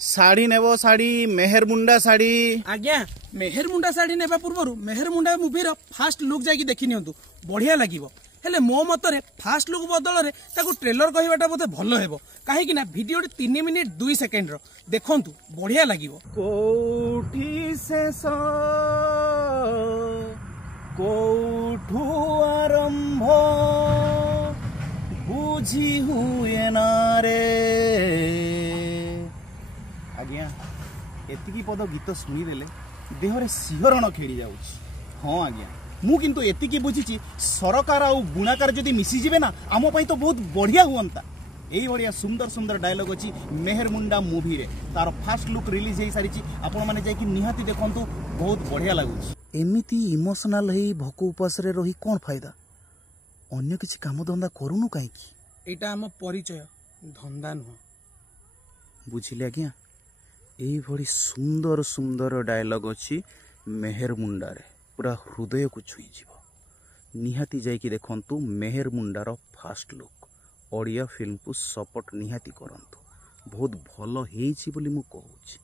शाढ़ी नेब शाढ़ी मेहरमुंडा शाढ़ी आज्ञा मेहरमुंडा शाढ़ी नेबा पूर्व मेहरमुंडा मूवी फास्ट लुक जाकि देखि नियंतु बढ़िया लागिवो हेले मो मतरे फास्ट लुक बदल रे ताकू ट्रेलर कहवाटा बोधे भल हेबो काहेकि ना वीडियो 3 मिनिट 2 सेकेंड रो देखंतु बढ़िया लागिवो। कोठी शेष कोठू आरंभ बुझी हुए ना रे। आज्ञा एतिकी पद गीत शुणीदेले देहरे सिहरण खेली जाउछि। हाँ आज्ञा मु किंतु एतिकी बुझीची सरकार आ बुणाकार जदि मिसीजिबे ना आम पई तो बहुत बढ़िया हुअंता। एई बढ़िया सुंदर सुंदर डायलॉग अछि मेहरमुंडा मूवी रे तार फास्ट लुक रिलीज हेई सारिची आपण माने जाय कि निहाती देखंतु बहुत बढ़िया लागुछि। एमिति इमोशनल हेई भको उपास रे रही कोन फायदा अन्य किछि काम धंदा करूनु काई कि एटा हम परिचय धंदा न बुझिले आज्ञा। एई भड़ी सुंदर सुंदर डायलॉग अछि मेहरमुंडा रे पूरा हृदय को छुई जीव निहाती जाइकी देखंतु मेहरमुंडार फास्ट लुक ओडिया फिल्म को सपोर्ट निहाती करंतु बहुत भल हेइछि बोली मु कहूछि।